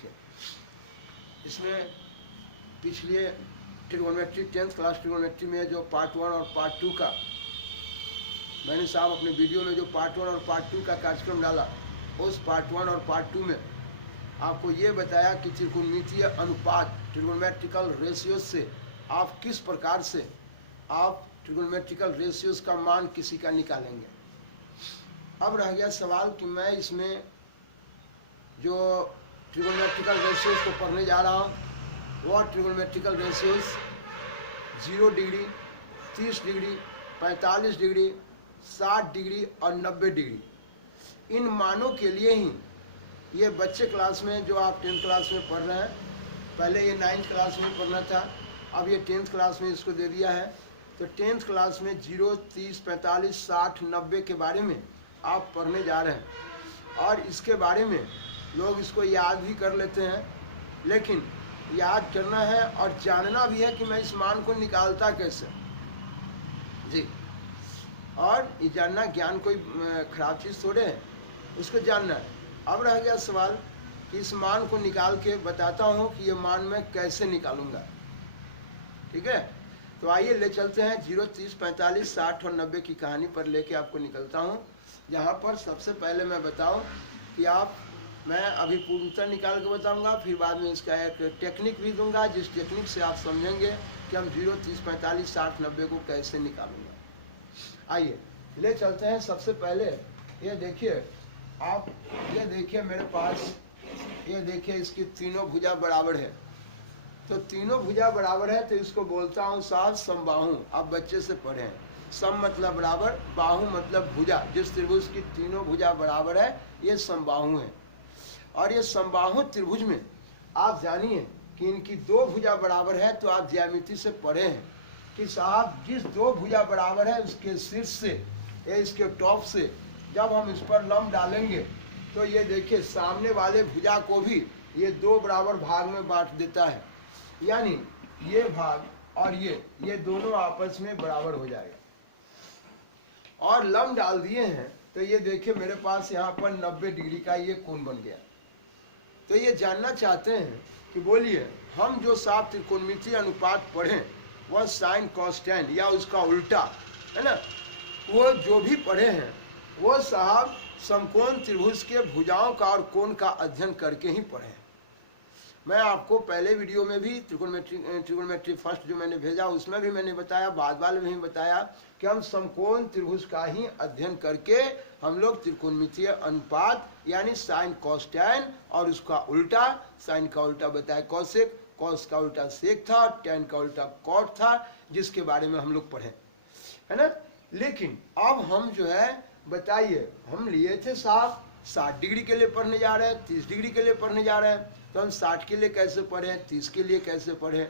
देखिए इसमें पिछले ट्रिगोनोमेट्री 10th क्लास ट्रिगोनोमेट्री में जो पार्ट 1 और पार्ट 2 का मैंने साहब अपने वीडियो में जो पार्ट 1 और पार्ट 2 का कार्यक्रम डाला, उस पार्ट 1 और पार्ट 2 में आपको ये बताया कि त्रिकोणमितीय अनुपात ट्रिगोनोमेट्रिकल रेशियोज से आप किस प्रकार से आप ट्रिगोनोमेट्रिकल रेशियोज का मान किसी का निकालेंगे। अब रह गया सवाल कि मैं इसमें जो ट्रिगोनोमेट्रिकल रेशियोज को पढ़ने जा रहा हूँ वह trigonometrical ratios 0 degree, 30 degree, 45 degree, 60 degree और 90 डिग्री, इन मानों के लिए ही ये बच्चे क्लास में जो आप 10th क्लास में पढ़ रहे हैं, पहले ये 9th क्लास में पढ़ना था, अब ये 10th क्लास में इसको दे दिया है। तो 10th क्लास में 0, 30, 45, 60, 90 के बारे में आप पढ़ने जा रहे हैं और इसके बारे में लोग इसको याद भी कर लेते हैं, लेकिन याद करना है और जानना भी है कि मैं इस मान को निकालता कैसे जी। और ये जानना ज्ञान कोई खराब चीज़ थोड़े है, उसको जानना है। अब रह गया सवाल कि इस मान को निकाल के बताता हूँ कि ये मान मैं कैसे निकालूंगा। ठीक है, तो आइए ले चलते हैं 0, 30, 45, 60 और 90 की कहानी पर लेके आपको निकलता हूँ। जहाँ पर सबसे पहले मैं बताऊँ कि मैं अभी पूर्ण उत्तर निकाल के बताऊंगा, फिर बाद में इसका एक टेक्निक भी दूंगा जिस टेक्निक से आप समझेंगे कि हम 0, 30, 45, 60, 90 को कैसे निकालूंगा। आइए ले चलते हैं। सबसे पहले ये देखिए, आप ये देखिए मेरे पास, ये देखिए इसकी तीनों भुजा बराबर है। तो तीनों भुजा बराबर है तो इसको बोलता हूँ साहब समबाहु। आप बच्चे से पढ़े हैं, सम मतलब बराबर, बाहु मतलब भुजा। जिस त्रिभुज की तीनों भुजा बराबर है ये समबाहु है। और ये समबाहु त्रिभुज में आप जानिए कि इनकी दो भुजा बराबर है। तो आप ज्यामिति से पढ़े हैं कि साहब जिस दो भुजा बराबर है उसके शीर्ष से या इसके टॉप से जब हम इस पर लंब डालेंगे तो ये देखिए सामने वाले भुजा को भी ये दो बराबर भाग में बांट देता है, यानी ये भाग और ये दोनों आपस में बराबर हो जाएगा। और लंब डाल दिए हैं तो ये देखिए मेरे पास यहाँ पर 90 डिग्री का ये कोण बन गया। तो ये जानना चाहते हैं कि बोलिए हम जो साफ त्रिकोणमितीय अनुपात पढ़ें वह साइन कॉस टैन या उसका उल्टा है ना, वो जो भी पढ़े हैं वो साहब समकोण त्रिभुज के भुजाओं का और कोण का अध्ययन करके ही पढ़े। मैं आपको पहले वीडियो में भी ट्रिगोनोमेट्री फर्स्ट जो मैंने भेजा उसमें भी मैंने बताया, बाद वाले में भी बताया कि हम समकोण त्रिभुज का ही अध्ययन करके हम लोग त्रिकोणमितीय अनुपात यानी साइन कॉस टैन और उसका उल्टा, साइन का उल्टा बताया कॉसेक, कॉस का उल्टा सेक था, टैन का उल्टा कॉट था, जिसके बारे में हम लोग पढ़े है ना। लेकिन अब हम जो है बताइए, हम लिए थे साहब 60 डिग्री के लिए पढ़ने जा रहे हैं, 30 डिग्री के लिए पढ़ने जा रहे हैं, तो हम 60 के लिए कैसे पढ़े, 30 के लिए कैसे पढ़े।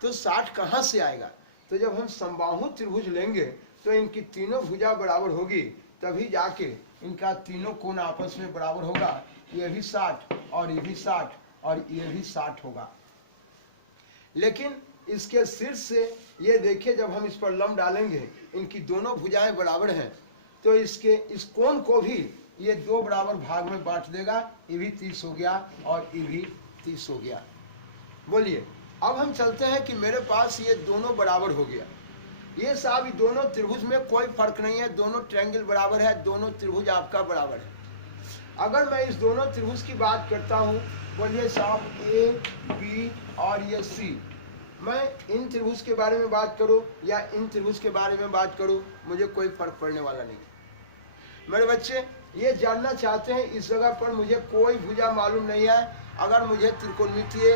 तो 60 कहाँ से आएगा। तो जब हम समबाहु त्रिभुज लेंगे तो इनकी तीनों भुजा बराबर होगी, तभी जाके इनका तीनों कोण आपस में बराबर होगा। ये भी 60 और ये भी 60 और ये भी 60 होगा। लेकिन इसके शीर्ष से ये देखिए जब हम इस पर लंब डालेंगे इनकी दोनों भुजाएं बराबर हैं तो इस कोण को भी ये दो बराबर भाग में बांट देगा। ये भी 30 हो गया और ये भी 30 हो गया। बोलिए अब हम चलते हैं कि मेरे पास ये दोनों बराबर हो गया। ये साहब ये दोनों त्रिभुज में कोई फर्क नहीं है, दोनों ट्रायंगल बराबर है, दोनों त्रिभुज आपका बराबर है। अगर मैं इस दोनों त्रिभुज की बात करता हूँ, बोलिए साहब A, B और ये C, मैं इन त्रिभुज के बारे में बात करूँ या इन त्रिभुज के बारे में बात करूँ, मुझे कोई फर्क पड़ने वाला नहीं। मेरे बच्चे ये जानना चाहते हैं, इस जगह पर मुझे कोई भुजा मालूम नहीं है। अगर मुझे त्रिकोणमितीय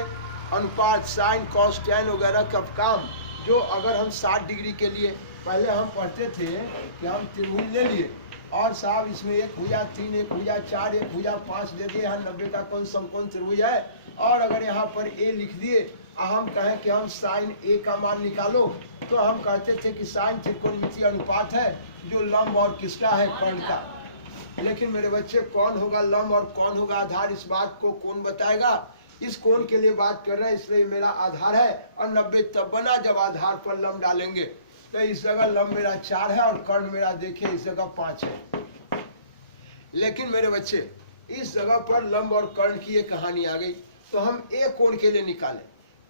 अनुपात साइन कॉस टैन वगैरह का काम जो अगर हम 60 डिग्री के लिए पहले हम पढ़ते थे कि हम त्रिभुज ले लिए और साहब इसमें एक भुजा 3, एक भुजा 4, एक भुजा 5 दे दिए, यहाँ 90 का कौन समकोण त्रिभुज है। और अगर यहाँ पर A लिख दिए, हम कहें कि हम साइन A का मान निकालो, तो हम कहते थे कि साइन त्रिकोणमितीय अनुपात है जो लंब और किसका है, कर्ण का। लेकिन मेरे बच्चे कौन होगा लंब और कौन होगा आधार, इस बात को कौन बताएगा। इस कोण के लिए बात कर रहे हैं, इसलिए मेरा आधार है और 90 तब बना जब आधार पर लंब डालेंगे। तो इस जगह लंब मेरा 4 है और कर्ण मेरा देखिए इस जगह 5 है। लेकिन मेरे बच्चे इस जगह पर लंब और कर्ण की एक कहानी आ गई। तो हम ए कोण के लिए निकालें।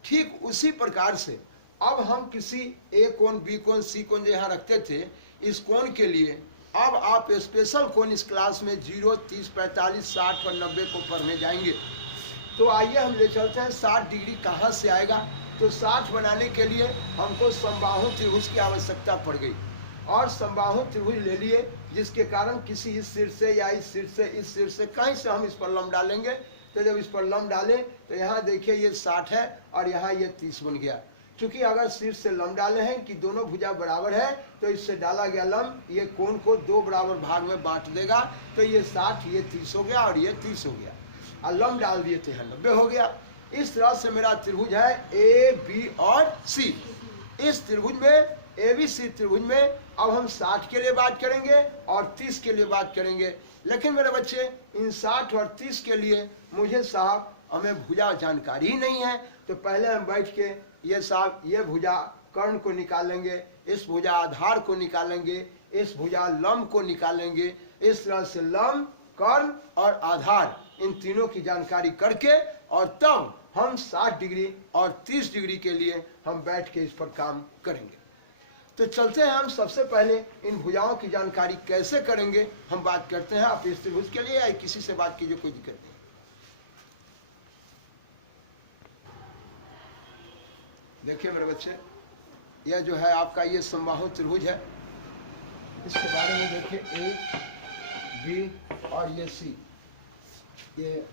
ठीक उसी प्रकार से अब हम किसी ए कोण, बी कोण, सी कोण जो यहाँ रखते थे, इस कोण के लिए अब आप स्पेशल कोण इस क्लास में 0, 30, 45, 60 और 90 को पढ़ने जाएंगे। तो आइए हम ले चलते हैं 60 डिग्री कहाँ से आएगा। तो 60 बनाने के लिए हमको समबाहु त्रिभुज की आवश्यकता पड़ गई और समबाहु त्रिभुज ले लिए, जिसके कारण किसी इस सिर से या इस सिर से, इस सिर से कहीं से हम इस पर लंब डालेंगे। तो जब इस पर लंब डालें तो यहाँ देखिए ये 60 है और यहाँ ये 30 बन गया। क्योंकि अगर सिर से लंब डाले हैं कि दोनों भुजा बराबर है, तो इससे डाला गया लंब ये कोण को 2 बराबर भाग में बांट देगा। तो ये 60, ये 30 हो गया और ये 30 हो गया, और लंब डाल दिए थे 90 हो गया। इस तरह से मेरा त्रिभुज है ए, बी और सी। इस त्रिभुज में ABC त्रिभुज में अब हम 60 के लिए बात करेंगे और 30 के लिए बात करेंगे। लेकिन मेरे बच्चे इन 60 और 30 के लिए मुझे साहब हमें भुजा जानकारी ही नहीं है। तो पहले हम बैठ के ये साहब ये भुजा कर्ण को निकालेंगे, इस भुजा आधार को निकालेंगे, इस भुजा लंब को निकालेंगे। इस तरह से लंब, कर्ण और आधार इन तीनों की जानकारी करके और तब हम 60 डिग्री और 30 डिग्री के लिए हम बैठ के इस पर काम करेंगे। तो चलते हैं हम सबसे पहले इन भुजाओं की जानकारी कैसे करेंगे हम बात करते हैं। आप इस त्रिभुज के लिए या किसी से बात कीजिए, कोई दिक्कत नहीं। देखिए मेरे बच्चे, यह जो है आपका ये समबाहु त्रिभुज है। इसके बारे में देखिए ए, बी और ये सी, ये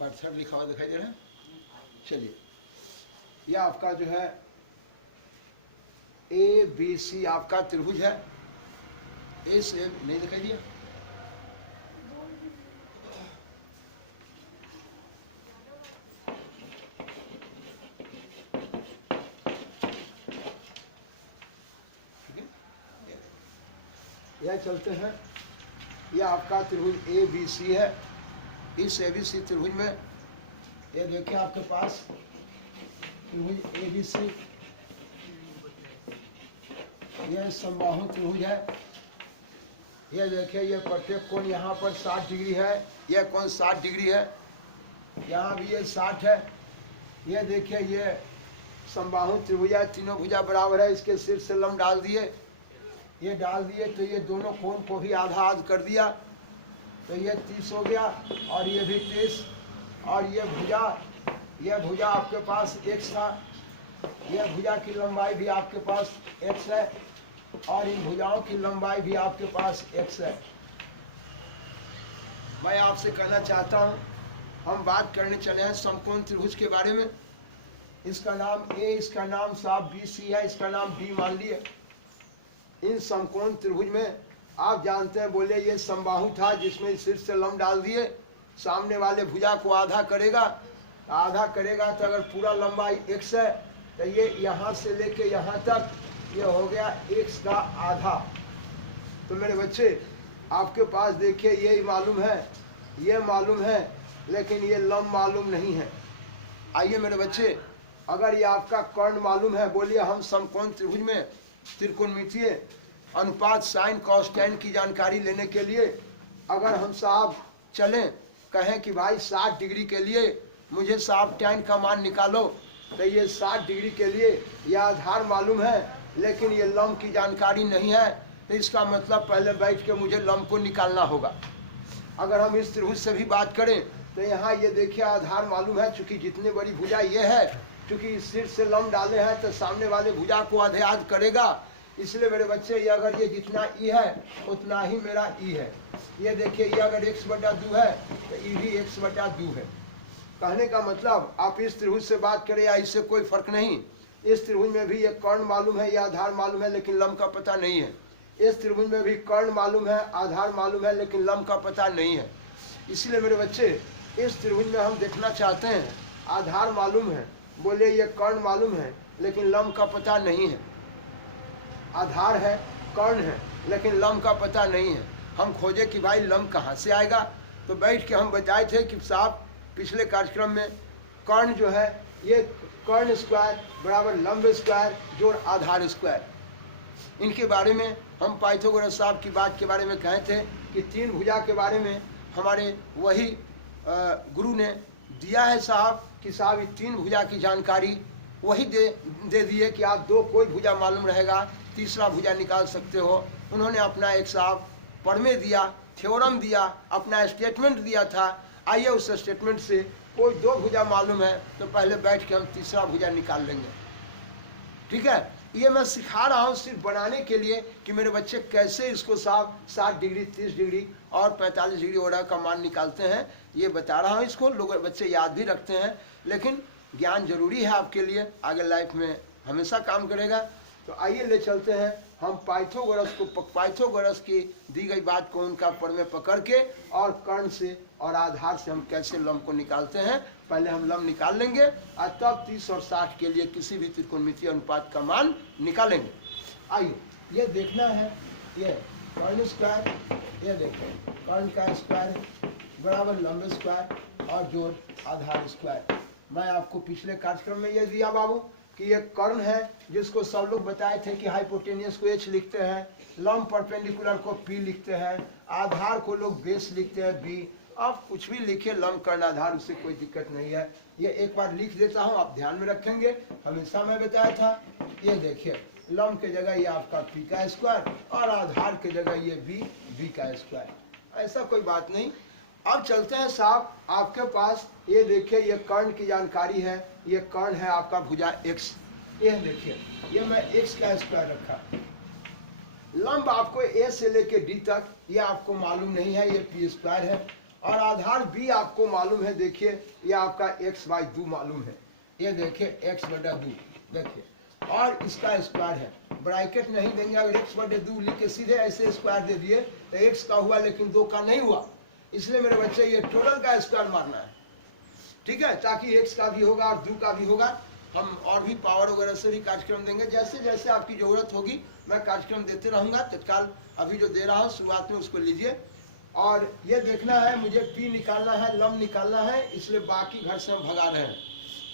पार्थिव लिखा हुआ दिखाई दे रहा है। चलिए, यह आपका जो है ABC आपका त्रिभुज है। ए से नहीं दिखाई दिया, ठीक है। यह चलते हैं, यह आपका त्रिभुज ABC है। इस ABC त्रिभुज में ये देखिए आपके पास त्रिभुज ABC, यह समबाहु त्रिभुज है। ये देखिए ये प्रत्येक कोण यहाँ पर 60 डिग्री है, यह कोण 60 डिग्री है, यहाँ भी ये 60 है। ये देखिए ये समबाहु त्रिभुज है, तीनों भुजा बराबर है। इसके सिर से लंब डाल दिए, ये डाल दिए तो ये दोनों कोण को भी आधा आध कर दिया, तो ये 30 हो गया और ये भी 30। और ये भुजा आपके पास x था, यह भुजा की लंबाई भी आपके पास x है और इन भुजाओं की लंबाई भी आपके पास x है। मैं आपसे कहना चाहता हूँ, हम बात करने चले हैं समकोण त्रिभुज के बारे में। इसका नाम A, इसका नाम साहब BC है, इसका नाम D मान लिए। इन समकोण त्रिभुज में आप जानते हैं, बोले ये समबाहु था जिसमें सिर से लंब डाल दिए, सामने वाले भुजा को आधा करेगा, तो अगर पूरा लंबाई x है तो ये यहाँ से लेके यहाँ तक ये हो गया x का आधा। तो मेरे बच्चे आपके पास देखिए ये मालूम है, ये मालूम है, लेकिन ये लंब मालूम नहीं है। आइए मेरे बच्चे, अगर ये आपका कर्ण मालूम है, बोलिए हम समकोण त्रिभुज में त्रिकोणमितीय अनुपात साइन कॉस टैन की जानकारी लेने के लिए अगर हम साहब चलें, कहें कि भाई 60 डिग्री के लिए मुझे साहब टैन का मान निकालो, तो ये 60 डिग्री के लिए यह आधार मालूम है लेकिन ये लंब की जानकारी नहीं है। तो इसका मतलब पहले बैठ के मुझे लंब को निकालना होगा। अगर हम इस त्रिभुज से भी बात करें तो यहाँ ये देखिए आधार मालूम है, चूँकि जितनी बड़ी भुजा ये है, चूँकि इस सिर से लंब डाले हैं तो सामने वाले भुजा को आधे आध करेगा। इसलिए मेरे बच्चे ये अगर ये जितना ई है उतना ही मेरा ई है। ये देखिए ये अगर x/2 है तो ई भी x/2 है। कहने का मतलब आप इस त्रिभुज से बात करें या इससे कोई फर्क नहीं। इस त्रिभुज में भी ये कर्ण मालूम है, ये आधार मालूम है, लेकिन लंब का पता नहीं है। इस त्रिभुज में भी कर्ण मालूम है, आधार मालूम है, लेकिन लंब का पता नहीं है। इसलिए मेरे बच्चे इस त्रिभुज में हम देखना चाहते हैं, आधार मालूम है, बोले ये कर्ण मालूम है, लेकिन लंब का पता नहीं है। आधार है, कर्ण है, लेकिन लम्ब का पता नहीं है। हम खोजे कि भाई लम्ब कहाँ से आएगा, तो बैठ के हम बताए थे कि साहब पिछले कार्यक्रम में कर्ण जो है ये कर्ण स्क्वायर बराबर लंब स्क्वायर जोड़ आधार स्क्वायर, इनके बारे में हम पाइथागोरस साहब की बात के बारे में कहे थे कि तीन भुजा के बारे में हमारे वही गुरु ने दिया है साहब कि साहब ये तीन भुजा की जानकारी वही दे दिए कि आप दो कोई भुजा मालूम रहेगा तीसरा भुजा निकाल सकते हो। उन्होंने अपना एक साहब प्रमेय दिया, थ्योरम दिया, अपना स्टेटमेंट दिया था। आइए उस स्टेटमेंट से कोई दो भुजा मालूम है तो पहले बैठ के हम तीसरा भुजा निकाल लेंगे। ठीक है, ये मैं सिखा रहा हूँ सिर्फ बनाने के लिए कि मेरे बच्चे कैसे इसको साहब 60 डिग्री 30 डिग्री और 45 डिग्री ऑर्डर का मान निकालते हैं, ये बता रहा हूँ। इसको लोग बच्चे याद भी रखते हैं, लेकिन ज्ञान जरूरी है आपके लिए, आगे लाइफ में हमेशा काम करेगा। तो आइए ले चलते हैं हम पाइथागोरस की दी गई बात को उनका प्रमेय पकड़ के और कर्ण से और आधार से हम कैसे लंब को निकालते हैं। पहले हम लंब निकाल लेंगे और तब 30 और 60 के लिए किसी भी त्रिकोणमितीय अनुपात का मान निकालेंगे। आइए ये देखना है, ये कर्ण स्क्वायर, ये देखो कर्ण का स्क्वायर बराबर लंब स्क्वायर और जोड़ आधार स्क्वायर। मैं आपको पिछले कार्यक्रम में ये दिया बाबू कि ये कर्ण है जिसको सब लोग बताए थे कि हाइपोटेनियस को H लिखते हैं, लंब परपेंडिकुलर को P लिखते हैं, आधार को लोग बेस लिखते हैं B। आप कुछ भी लिखे लंब कर्ण आधार, उससे कोई दिक्कत नहीं है। ये एक बार लिख देता हूँ, आप ध्यान में रखेंगे, हमेशा मैं बताया था। ये देखिए लंब के जगह ये आपका P का स्क्वायर और आधार के जगह ये B का स्क्वायर, ऐसा कोई बात नहीं। अब चलते हैं साहब आपके पास, ये देखिए ये कर्ण की जानकारी है, ये कर्ण है आपका भुजा x। ये देखिए ये मैं x का स्क्वायर रखा, लंब आपको a से लेके d तक ये आपको मालूम नहीं है, ये p स्क्वायर है और आधार b आपको मालूम है। देखिए ये आपका x/2 मालूम है, ये देखिए x/2 देखिए और इसका स्क्वायर है, ब्रैकेट नहीं देंगे। अगर x/2 लिख के सीधे ऐसे स्क्वायर दे दिए तो x का हुआ लेकिन 2 का नहीं हुआ, इसलिए मेरे बच्चे ये टोटल का स्क्वायर मारना है। ठीक है, ताकि x का भी होगा और 2 का भी होगा। हम और भी पावर वगैरह से भी कार्यक्रम देंगे, जैसे जैसे आपकी जरूरत होगी मैं कार्यक्रम देते रहूंगा। तत्काल अभी जो दे रहा हूँ शुरुआत में उसको लीजिए। और ये देखना है मुझे p निकालना है, लंब निकालना है, इसलिए बाकी घर से हम भगा रहे हैं।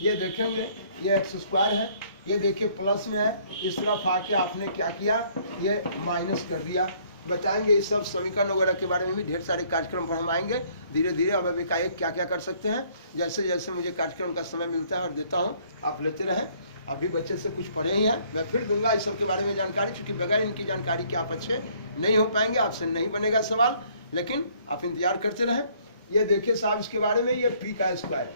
ये देखेंगे ये x स्क्वायर है, ये देखिए प्लस में है, इस तरफ आके आपने क्या किया ये माइनस कर दिया। बताएंगे इस सब समीकरण वगैरह के बारे में भी ढेर सारे कार्यक्रम पर हम आएंगे धीरे धीरे। अब अभी का एक क्या क्या कर सकते हैं, जैसे जैसे मुझे कार्यक्रम का समय मिलता है और देता हूँ आप लेते रहें। अभी बच्चे से कुछ पढ़े ही हैं, मैं फिर दूंगा इस सब के बारे में जानकारी, क्योंकि बगैर इनकी जानकारी के आप अच्छे नहीं हो पाएंगे, आपसे नहीं बनेगा सवाल, लेकिन आप इंतजार करते रहें। ये देखिए साहब इसके बारे में, ये p का स्क्वायर,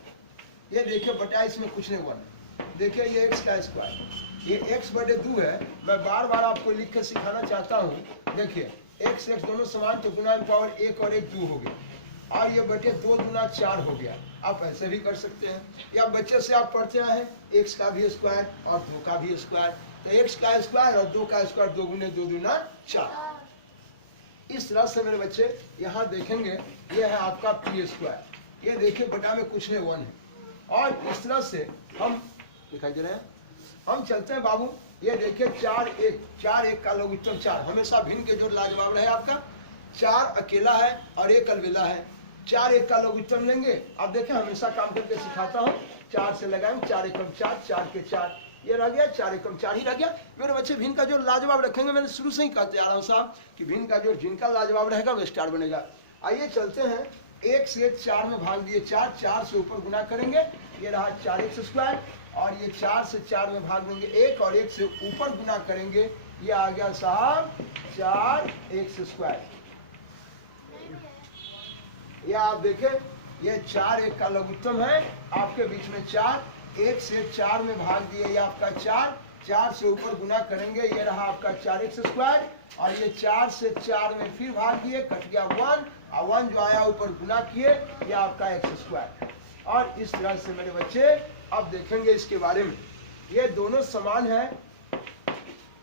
ये देखिए बटा इसमें कुछ नहीं बना, देखिए ये x का स्क्वायर, ये x/2 है। मैं बार बार आपको लिख के सिखाना चाहता हूँ। देखिए x दोनों समान तो गुना में पावर 1 और 1 2 हो गया और ये बटे 2 गुना 4 हो गया। आप ऐसे भी कर सकते हैं, या बच्चे से आप पढ़ते आए x का भी स्क्वायर और 2 का भी स्क्वायर, तो x का स्क्वायर और 2 का स्क्वायर 2 गुने 2 दूना 4। इस तरह से मेरे बच्चे यहाँ देखेंगे ये है आपका p स्क्वायर, ये देखिए बटा में कुछ नहीं 1 है। और इस तरह से हम दिखाई दे रहे हैं, हम चलते हैं बाबू। ये देखिए 4 1 का लघुत्तम 4, हमेशा भिन्न के जोड़ लाजवाब रहे आपका। 4 अकेला है और 1 अलविदा है, 4 1 का लघुत्तम लेंगे। अब देखें हमेशा काम करके सिखाता हूँ, 4 से लगाएंगे 4 एकम 4, 4 के 4 ये रह गया, 4 एकम 4 ही रह गया। मेरे बच्चे भिन्न का जोड़ लाजवाब रखेंगे, मैंने शुरू से ही कहते आ रहा हूँ साहब कि भिन्न का जोड़ जिनका लाजवाब रहेगा वो स्टार बनेगा। आइए चलते हैं, 1 से 4 में भाग दिए 4, 4 से ऊपर गुना करेंगे, ये रहा 4x स्क्वायर, और ये 4 से 4 में भाग देंगे 1 और 1 से ऊपर गुना करेंगे, ये आ गया साहब 4x स्क्वायर। ये आप देखें ये 4 1 का लघुत्तम है, आपके बीच में 4, 1 से 4 में भाग दिए ये आपका 4, 4 से ऊपर गुना करेंगे, ये रहा आपका 4x स्क्वायर, और ये 4 से 4 में फिर भाग दिए, कट गया 1, और 1 जो आया ऊपर गुना किए, ये आपका x स्क्वायर। और इस तरह से मेरे बच्चे अब देखेंगे इसके बारे में, ये दोनों समान है,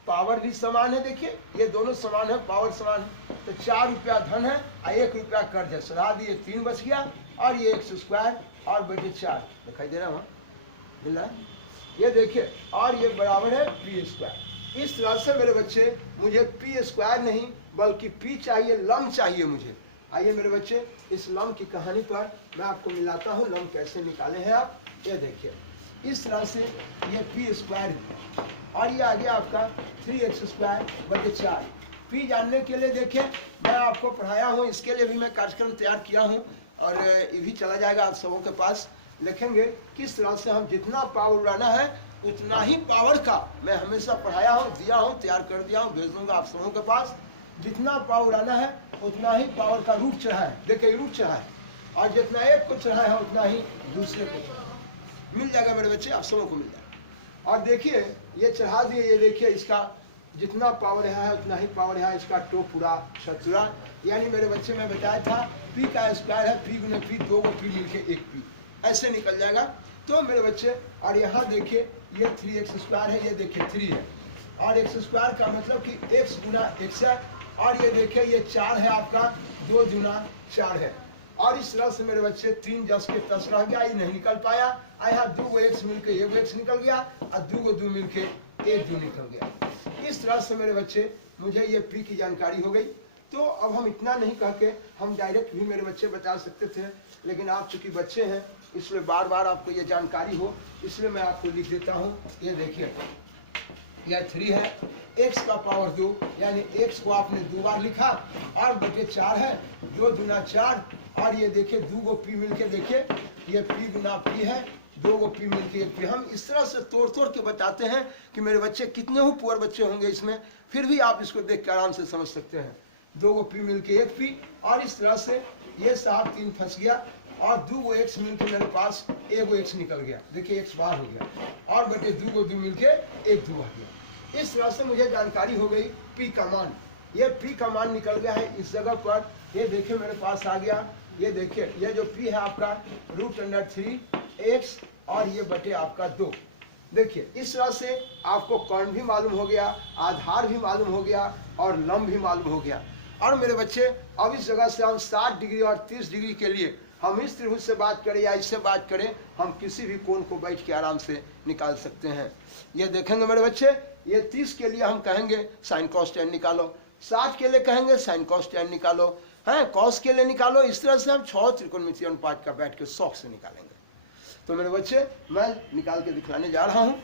पावर भी समान है। देखिए ये दोनों समान है, पावर समान है, तो 4 रुपया धन है और 1 रुपया कर्ज है, सधा दिए 3 बच गया, और ये x स्क्वायर और बटे 4 दिखाई दे रहा है वहाँ मिल रहा है। ये देखिए और ये बराबर है p स्क्वायर। इस तरह से मेरे बच्चे मुझे पी स्क्वायर नहीं बल्कि पी चाहिए, लंब चाहिए मुझे। आइए मेरे बच्चे इस लंब की कहानी पर मैं आपको मिलाता हूँ, लंब कैसे निकाले हैं आप। ये देखिए इस तरह से ये पी स्क्वायर है और ये आ गया आपका 3x² / 4। पी जानने के लिए देखिए मैं आपको पढ़ाया हूँ, इसके लिए भी मैं कार्यक्रम तैयार किया हूँ और ये भी चला जाएगा आप सबों के पास। लिखेंगे किस तरह से हम जितना पावर उड़ाना है उतना ही पावर का मैं हमेशा पढ़ाया हूँ, दिया हूँ, तैयार कर दिया हूँ, भेज दूंगा आप सबों के पास। जितना पावर उड़ाना है उतना ही पावर का रूट चढ़ा है, देखिए रूट चढ़ा है, और जितना एक को चढ़ा है उतना ही दूसरे को चढ़ा है। मिल जाएगा मेरे बच्चे, आप सबों को मिल जाएगा। और देखिए ये चढ़ा दिए, ये देखिए इसका जितना पावर है उतना ही पावर है, इसका टो पूरा सतुरा, यानी मेरे बच्चे में बताया था पी का स्क्वायर है पी गुने पी, 2 को पी मिलके 1 पी, ऐसे निकल जाएगा। तो मेरे बच्चे और यहाँ देखिए ये 3x² है, ये देखिए 3 है, और x² का मतलब कि x गुना x है, और ये देखिए ये 4 है आपका, 2 गुना 4 है। और इस तरह से मेरे बच्चे 3 10 के 10 रह गया, ये नहीं निकल पाया। यहाँ 2 को x मिलके 1 को x निकल गया और 2 को 2 मिलके 1 2 निकल गया। इस तरह से मेरे बच्चे मुझे ये पी की जानकारी हो गई। तो अब हम इतना नहीं कह के हम डायरेक्ट भी मेरे बच्चे बता सकते थे, लेकिन आप चूंकि बच्चे हैं इसलिए बार बार आपको ये जानकारी हो, इसलिए मैं आपको लिख देता हूँ। ये देखिए यह 3 है, x का पावर 2, यानी x को आपने 2 बार लिखा, और बटे 4 है, 2 गुना 4, और ये देखिए 2 को p मिलके देखिए ये p गुना p है, 2 को p मिलके 1 p। हम इस तरह से तोड़ तोड़ के बताते हैं कि मेरे बच्चे कितने ही पुअर बच्चे होंगे इसमें, फिर भी आप इसको देख के आराम से समझ सकते हैं। 2 को p मिलके 1 p, और इस तरह से ये 7 3 फंस गया, और 2 को x मिलके मेरे पास 1 को x निकल गया, देखिए x बाहर हो गया, और बटे 2 को 2 मिलके 1 2 आ गया। इस तरह से मुझे जानकारी हो गई p का मान। ये p का मान निकल गया है इस जगह पर, ये देखिए मेरे पास आ गया। ये देखिए ये जो p है आपका √3x, और ये बटे आपका 2। देखिए इस तरह से आपको कर्ण भी मालूम हो गया, आधार भी मालूम हो गया, और लंब भी मालूम हो गया। और मेरे बच्चे अब इस जगह से हम 60 डिग्री और 30 डिग्री के लिए हम इस त्रिभुज से बात करें या इससे बात करें, हम किसी भी कोण को बैठ के आराम से निकाल सकते हैं। ये देखेंगे मेरे बच्चे, ये 30 के लिए हम कहेंगे साइन कॉस टेन निकालो, 60 के लिए कहेंगे साइन कॉस टेन निकालो, है कॉस के लिए निकालो। इस तरह से हम 6 त्रिकोणमितीय अनुपात का बैठ के शौक से निकालेंगे। तो मेरे बच्चे मैं निकाल के दिखलाने जा रहा हूँ।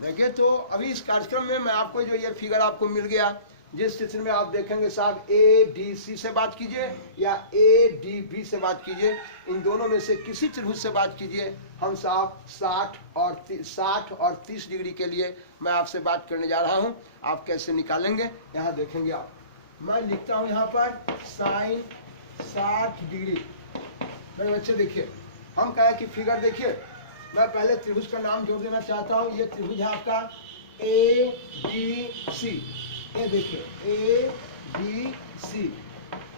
देखिए तो अभी इस कार्यक्रम में मैं आपको जो ये फिगर आपको मिल गया, जिस चित्र में आप देखेंगे साहब ADC से बात कीजिए या ADB से बात कीजिए, इन दोनों में से किसी त्रिभुज से बात कीजिए। हम साहब 60 और 30 डिग्री के लिए मैं आपसे बात करने जा रहा हूं। आप कैसे निकालेंगे यहाँ देखेंगे आप। मैं लिखता हूं यहाँ पर साइन 60 डिग्री। मेरे बच्चे देखिए हम कहे कि फिगर देखिए, मैं पहले त्रिभुज का नाम जोड़ देना चाहता हूँ। ये त्रिभुज है आपका ADC। ये देखिए ADC।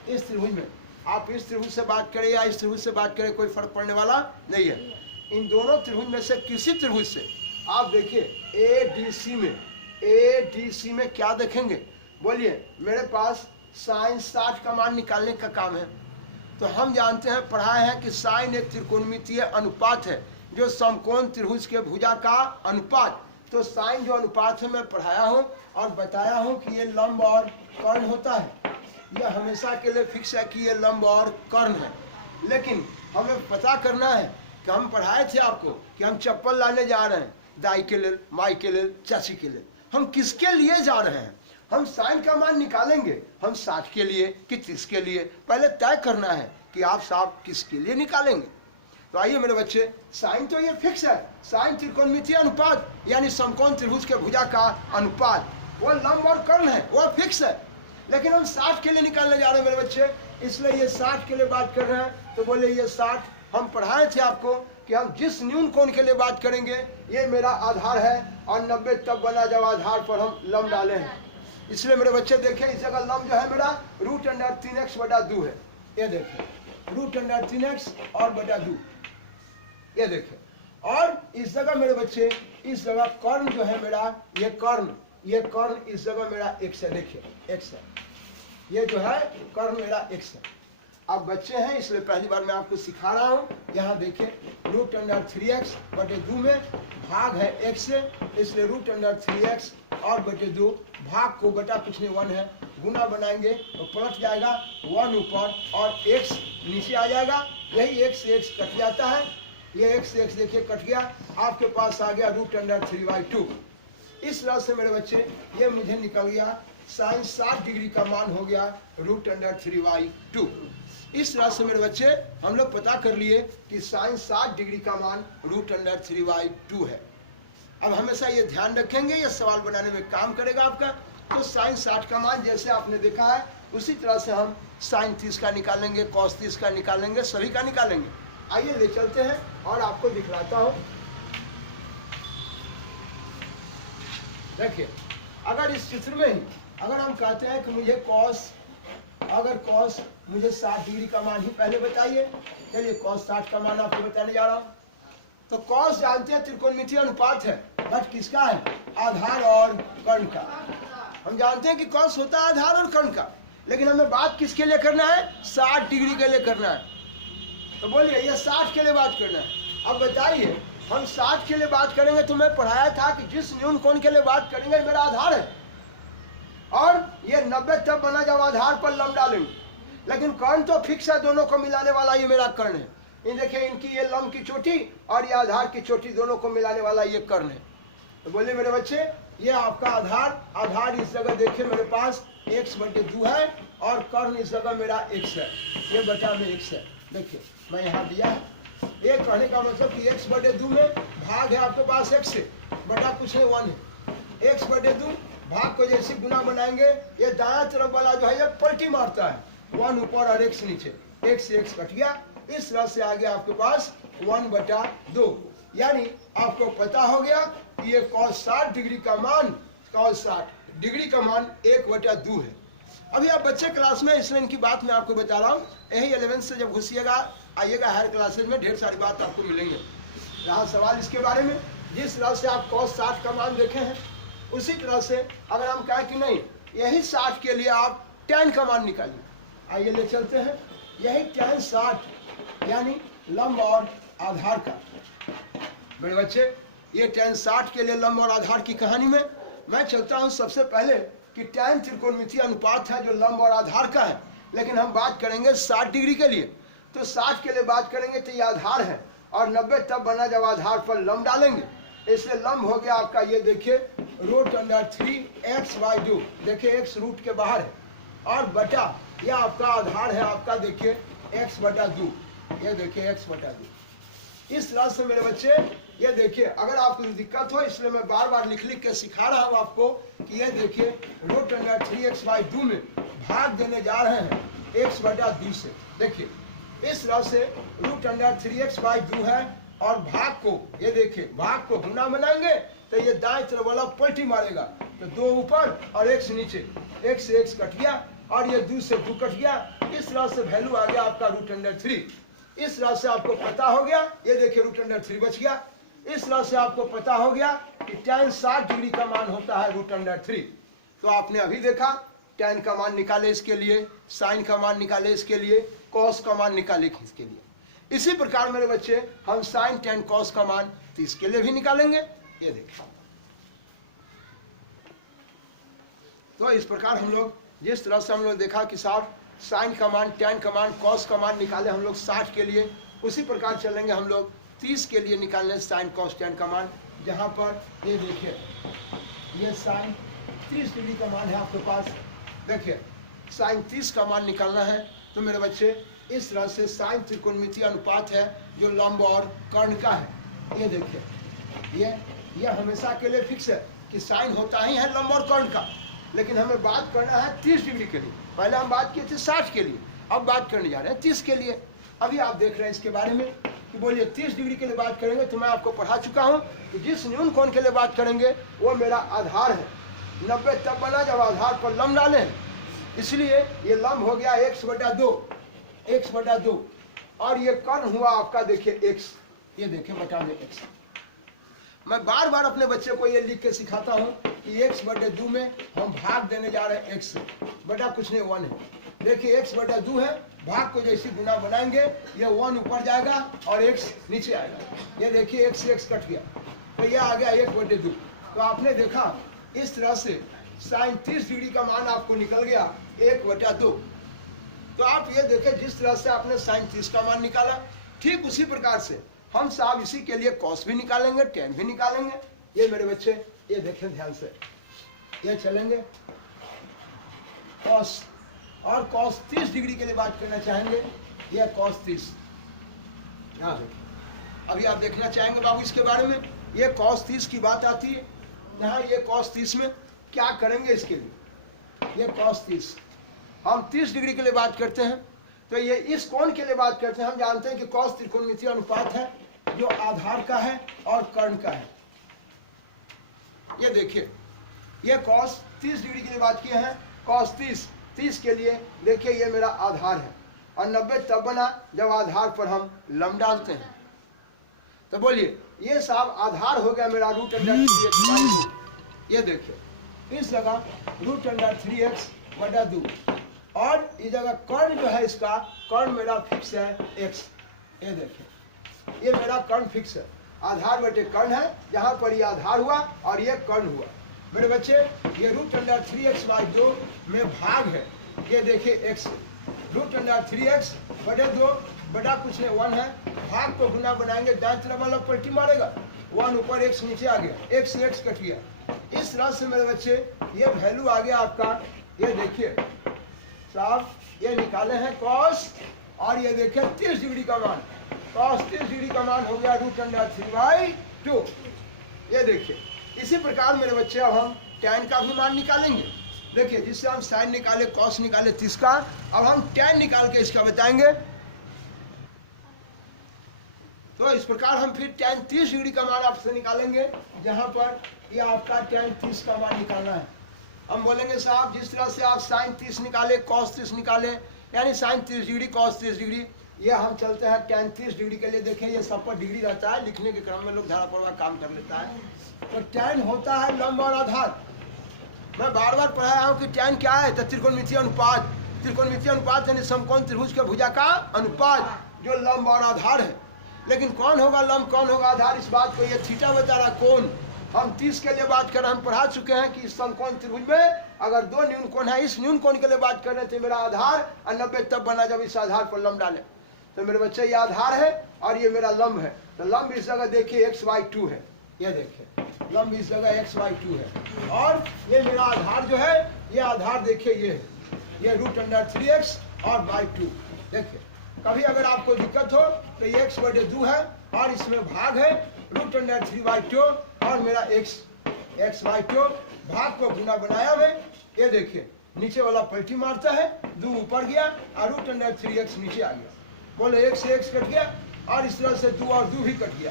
इस त्रिभुज में आप इस त्रिभुज से बात करें या इस त्रिभुज से बात करें, कोई फर्क पड़ने वाला नहीं है। इन दोनों त्रिभुज में से किसी त्रिभुज से आप देखिए ADC में क्या देखेंगे, बोलिए। मेरे पास साइन 60 का मान निकालने का काम है। तो हम जानते हैं, पढ़ाए हैं कि साइन एक त्रिकोणमितीय अनुपात है, जो समकोण त्रिभुज के भुजा का अनुपात। तो साइन जो अनुपात है मैं पढ़ाया हूँ और बताया हूँ कि ये लंब और कर्ण होता है। यह हमेशा के लिए फिक्स है कि ये लंब और कर्ण है। लेकिन हमें पता करना है कि हम पढ़ाए थे आपको कि हम चप्पल लाने जा रहे हैं, दाई के लिए, माई के लिए, चाची के लिए। हम किसके लिए जा रहे हैं? हम साइन का मान निकालेंगे, हम 60 के लिए कि 30 के लिए, पहले तय करना है कि आप साहब किसके लिए निकालेंगे। तो आइए मेरे बच्चे, साइन तो ये फिक्स है, साइन त्रिकोणमितीय अनुपात यानी समकोण त्रिभुज के भुजा का अनुपात, वो लंब और कर्ण है, वो फिक्स है। लेकिन हम 60 के लिए निकालने जा रहे हैं मेरे बच्चे, इसलिए ये 60 के लिए बात कर रहे हैं। तो बोले ये 60, हम पढ़ाए थे आपको कि हम जिस न्यून कोण के लिए बात करेंगे ये मेरा आधार है, और 90 तब बना जब आधार पर हम लंब डाले हैं। इसलिए मेरे बच्चे देखिए इस जगह लंब जो है मेरा √3x/2 है। ये देखिए √3x और बटा 2, ये देखिए। और इस जगह मेरे बच्चे, इस जगह कर्ण जो है मेरा, ये कर्ण इस जगह मेरा x है। देखिए x है, ये जो है कर्ण मेरा x है। आप बच्चे हैं इसलिए पहली बार मैं आपको सिखा रहा हूँ। यहाँ देखिए √3x बटे 2 में भाग है x से, इसलिए √3x और बटे 2 भाग को बटा कुछ नहीं 1 है, गुना बनाएंगे तो पलट जाएगा 1 ऊपर और x नीचे आ जाएगा। यही x से x कट जाता है, ये x से x देखिए कट गया, आपके पास आ गया √3/2। इस तरह से मेरे बच्चे ये मुझे निकल गया sin 60 डिग्री का मान हो गया √3/2। इस तरह से मेरे बच्चे हम लोग पता कर लिए कि sin 60 डिग्री का मान √3/2 है। अब हमेशा ये ध्यान रखेंगे, ये सवाल बनाने में काम करेगा आपका। तो sin 60 का मान जैसे आपने देखा है उसी तरह से हम sin 30 का निकालेंगे, cos 30 का निकालेंगे, सभी का निकालेंगे। आइए ले चलते हैं और आपको दिखलाता हूँ। देखिए अगर इस चित्र में ही अगर हम कहते हैं कि मुझे cos मुझे 60 डिग्री का मान ही पहले बताइए, चलिए cos 60 का मान आपको बताने जा रहा हूँ। तो cos जानते हैं त्रिकोणमितीय अनुपात है, बट किसका है? आधार और कर्ण का। हम जानते हैं कि cos होता है आधार और कर्ण का, लेकिन हमें बात किसके लिए करना है? 60 डिग्री के लिए करना है। तो बोलिए ये 60 के लिए बात करना है। अब बताइए हम 60 के लिए बात करेंगे तो मैं पढ़ाया था कि जिस न्यून कोण के लिए बात करेंगे मेरा आधार है, और ये 90 तब बना जब आधार पर लंब डालेंगे, लेकिन कर्ण तो फिक्स है, दोनों को मिलाने वाला ये मेरा कर्ण है। ये देखिए इनकी ये लंब की चोटी और ये आधार की चोटी दोनों को मिलाने वाला ये कर्ण है। तो बोलिए मेरे बच्चे ये आपका आधार इस जगह देखिए मेरे पास x/2 है और कर्ण इस जगह मेरा x है, ये बटा में x है। देखिए मैं यहाँ दिया है, ये कहने का मतलब कि x/2 में भाग है आपके पास x से, बटा कुछ नहीं 1 है। x/2 भाग को जैसे गुना बनाएंगे ये दाया तरफ वाला जो है ये पलटी मारता है, 1 ऊपर और x नीचे, x से x कट गया। इस तरह से आ गया आपके पास 1/2, यानी आपको पता हो गया कि ये cos 60 डिग्री का मान 1/2 है। अभी आप बच्चे क्लास में इसलिए इनकी बात मैं आपको बता रहा हूँ, यही 11th से जब घुसिएगा आइएगा हायर क्लासेज में ढेर सारी बात आपको मिलेंगे। रहा सवाल इसके बारे में, जिस तरह से आप cos 60 का मान देखे हैं उसी तरह से अगर हम कहें कि नहीं यही 60 के लिए आप tan का मान निकालिए, आइए ले चलते हैं। यही tan 60 यानी लंब और आधार का। मेरे बच्चे ये tan 60 के लिए लंब और आधार की कहानी में मैं चलता हूँ सबसे पहले कि tan त्रिकोणमितीय अनुपात है जो लंब और आधार का है, लेकिन हम बात करेंगे 60 डिग्री के लिए। तो 60 के लिए बात करेंगे तो ये आधार है और 90 तब बना जब आधार पर लंब डालेंगे, इसलिए लंब हो गया आपका ये देखिए √3x/2, देखिए x रूट के बाहर है, और बटा ये आपका आधार है आपका देखिए x/2, ये देखिए x/2। इस तरह से मेरे बच्चे ये देखिए अगर आपको दिक्कत हो इसलिए मैं बार बार लिख के सिखा रहा हूँ आपको कि ये देखिए √3x/2 में भाग देने जा रहे हैं x/2 से। देखिए इस तरह से √3x/2 है और भाग को ये देखिए भाग को गुना बनाएंगे तो ये दाएं तरफ वाला पलटी मारेगा, तो 2 ऊपर और x नीचे, x से x कट गया और ये 2 से 2 कट गया। इस तरह से वैल्यू आ गया आपका √3। इस तरह से आपको पता हो गया, ये देखिए √3 बच गया। इस तरह से आपको पता हो गया कि tan 60 डिग्री का मान होता है √3। तो आपने अभी देखा tan का मान निकाले इसके लिए, sin का मान निकाले इसके लिए, cos का मान निकाले इसके लिए। इसी प्रकार मेरे बच्चे हम sin tan cos का मान 30 के लिए भी निकालेंगे। ये देखिए तो इस प्रकार हम लोग जिस तरह से हम लोग देखा कि साहब sin का मान, tan का मान, cos का मान निकाले हम लोग 60 के लिए, उसी प्रकार चलेंगे हम लोग 30 के लिए निकालने sin cos tan का मान, जहाँ पर ये देखिए ये sin 30 डिग्री का मान है आपके पास। देखिए sin 30 का मान निकालना है तो मेरे बच्चे इस तरह से sin त्रिकोणमितीय अनुपात है जो लंब और कर्ण का है। ये देखिए ये हमेशा के लिए फिक्स है कि sin होता ही है लंब और कर्ण का, लेकिन हमें बात करना है 30 डिग्री के लिए। पहले हम बात किए थे 60 के लिए, अब बात करने जा रहे हैं 30 के लिए। अभी आप देख रहे हैं इसके बारे में कि बोलिए 30 डिग्री के लिए बात करेंगे तो मैं आपको पढ़ा चुका हूँ कि जिस न्यून कोण के लिए बात करेंगे वो मेरा आधार है। 90 तब बना जब आधार पर लंब डाले हैं, इसलिए ये लंब हो गया x/2 और ये कर्ण हुआ आपका देखिए x, ये देखिए बटा में x। मैं बार बार अपने बच्चे को ये लिख के सिखाता हूँ कि x/2 में हम भाग देने जा रहे हैं x से, बटा कुछ नहीं 1 है। देखिए x/2 है, भाग को जैसे गुना बनाएंगे ये 1 ऊपर जाएगा और x नीचे आएगा। ये देखिए x से x कट गया तो ये आ गया 1/2। तो आपने देखा इस तरह से sin 30 डिग्री का मान आपको निकल गया 1/2। तो आप ये देखें जिस तरह से आपने sin 30 का मान निकाला ठीक उसी प्रकार से हम साहब इसी के लिए cos भी निकालेंगे, tan भी निकालेंगे। ये मेरे बच्चे ये देखें ध्यान से, ये चलेंगे cos और cos 30 डिग्री के लिए बात करना चाहेंगे, ये cos 30। यहाँ अभी आप देखना चाहेंगे बाबू इसके बारे में, ये cos 30 की बात आती है यहाँ। ये cos 30 में क्या करेंगे इसके लिए, ये cos 30 हम 30 डिग्री के लिए बात करते हैं तो ये इस कोण के लिए बात करते हैं। हम जानते हैं कि cos त्रिकोणमितीय अनुपात है जो आधार का है और कर्ण का है। ये देखिए ये cos 30 डिग्री के लिए बात किए हैं, cos 30 के लिए देखिए ये मेरा आधार है और 90 तब बना जब आधार पर हम लंब डालते हैं। तो बोलिए ये साहब आधार हो गया मेरा √3x। ये देखिए इस जगह √3x/2 और इस जगह कर्ण जो है इसका कर्ण मेरा फिक्स है x। ये देखिए ये मेरा कर्ण फिक्स है, आधार बटे कर्ण है, जहां पर ये आधार हुआ और ये कर्ण हुआ। मेरे बच्चे ये √3x/2 में भाग है, ये देखिए x √3x/2 बड़ा कुछ है 1 है, भाग को गुना बनाएंगे दाएं तरफ वाला पलटी मारेगा 1 ऊपर x नीचे आ गया, x से x कट गया। इस तरह से मेरे बच्चे ये वैल्यू आ गया आपका। ये देखिए साहब ये निकाले हैं cos और ये देखिए 30 डिग्री का मान, cos 30 डिग्री का मान हो गया √3/2। ये देखिए इसी प्रकार मेरे बच्चे अब हम tan का भी मान निकालेंगे। देखिए जिससे हम sin निकाले cos निकाले 30 का, अब हम tan निकाल के इसका बताएंगे। तो इस प्रकार हम फिर tan 30 डिग्री का मान आपसे निकालेंगे, जहां पर ये आपका tan 30 का मान निकालना है। हम बोलेंगे साहब जिस तरह से आप sin 30 निकाले cos 30 निकाले, यानी sin 30 डिग्री cos 30 डिग्री, ये हम चलते हैं tan 30 डिग्री के लिए। देखिए ये सब पर डिग्री रहता है, लिखने के क्रम में लोग धारा प्रवाह काम कर लेता है। तो tan होता है लंब और आधार। मैं बार बार पढ़ाया हूँ कि tan क्या है, तो त्रिकोणमितीय अनुपात। त्रिकोणमितीय अनुपात यानी समकोण त्रिभुज के भुजा का अनुपात जो लंब और आधार है। लेकिन कौन होगा लंब कौन होगा आधार, इस बात को ये थीटा बता रहा कोण। हम 30 के लिए बात कर रहे हैं, हम पढ़ा चुके हैं कि इस समकोण त्रिभुज में अगर 2 न्यून कोण है, इस न्यून कोण के लिए बात कर रहे थे मेरा आधार और 90 तब बना जब इस आधार पर लंब डाले। तो मेरे बच्चे ये आधार है और ये मेरा लंब है। तो लंब इस जगह देखिए x/2 है, ये देखिए लंब इस जगह x/2 है और ये मेरा आधार जो है, ये आधार देखिए ये है, ये √3x और /2। देखिए कभी अगर आपको दिक्कत हो तो ये x/2 है और इसमें भाग है √3/2 और मेरा x/2 भाग को गुना बनाया है। ये देखिए नीचे वाला पलटी मारता है, 2 ऊपर गया और √3x नीचे आ गया। बोले x से x कट गया और इस तरह से 2 और 2 भी कट गया।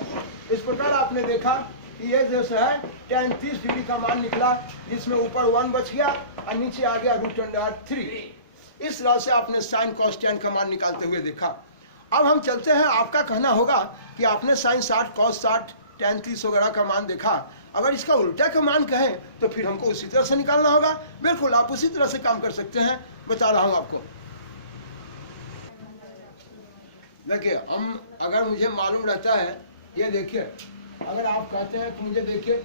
इस प्रकार आपने देखा कि ये जैसा है tan 30 डिग्री का मान निकला, जिसमें ऊपर 1 बच गया और नीचे आ गया √3। इस तरह से आपने sin cos tan का मान निकालते हुए देखा। अब हम चलते हैं, आपका कहना होगा कि आपने sin 60 cos 60 tan 30 वगैरह का मान देखा, अगर इसका उल्टा का मान कहें तो फिर हमको उसी तरह से निकालना होगा। बिल्कुल आप उसी तरह से काम कर सकते हैं, बता रहा हूं आपको। देखिए हम अगर मुझे मालूम रहता है, ये देखिए अगर आप कहते हैं कि मुझे देखिए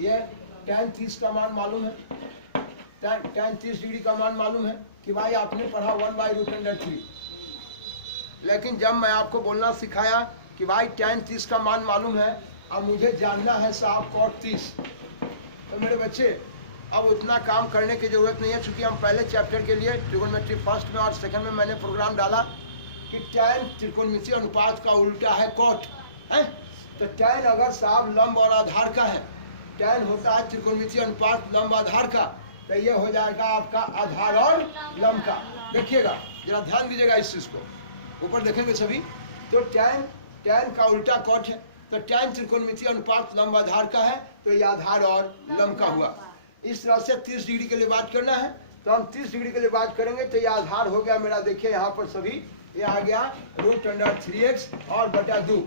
ये tan 30 का मान मालूम है, tan 30 डिग्री का मान मालूम है कि भाई आपने पढ़ा 1/√3। लेकिन जब मैं आपको बोलना सिखाया कि भाई tan 30 का मान मालूम है, अब मुझे जानना है साहब cot 30, तो मेरे बच्चे अब उतना काम करने की जरूरत नहीं है, क्योंकि हम पहले चैप्टर के लिए ट्रिगोनोमेट्री फर्स्ट में और सेकंड में मैंने प्रोग्राम डाला कि tan त्रिकोणमितीय अनुपात का उल्टा है cot है। तो tan अगर साहब लंब और आधार का है, tan होता है त्रिकोणमितीय अनुपात लंब आधार का, तो ये हो जाएगा आपका आधार और लंब का। देखिएगा जरा ध्यान दीजिएगा इस चीज को, ऊपर देखेंगे सभी। तो tan का उल्टा cot है, तो tan त्रिकोणमितीय अनुपात लंब आधार का है, तो ये आधार और लंब का हुआ। इस तरह से 30 डिग्री के लिए बात करना है, तो हम 30 डिग्री के लिए बात करेंगे। तो ये आधार हो गया मेरा, देखिए यहाँ पर सभी ये आ गया √3x और बटा 2,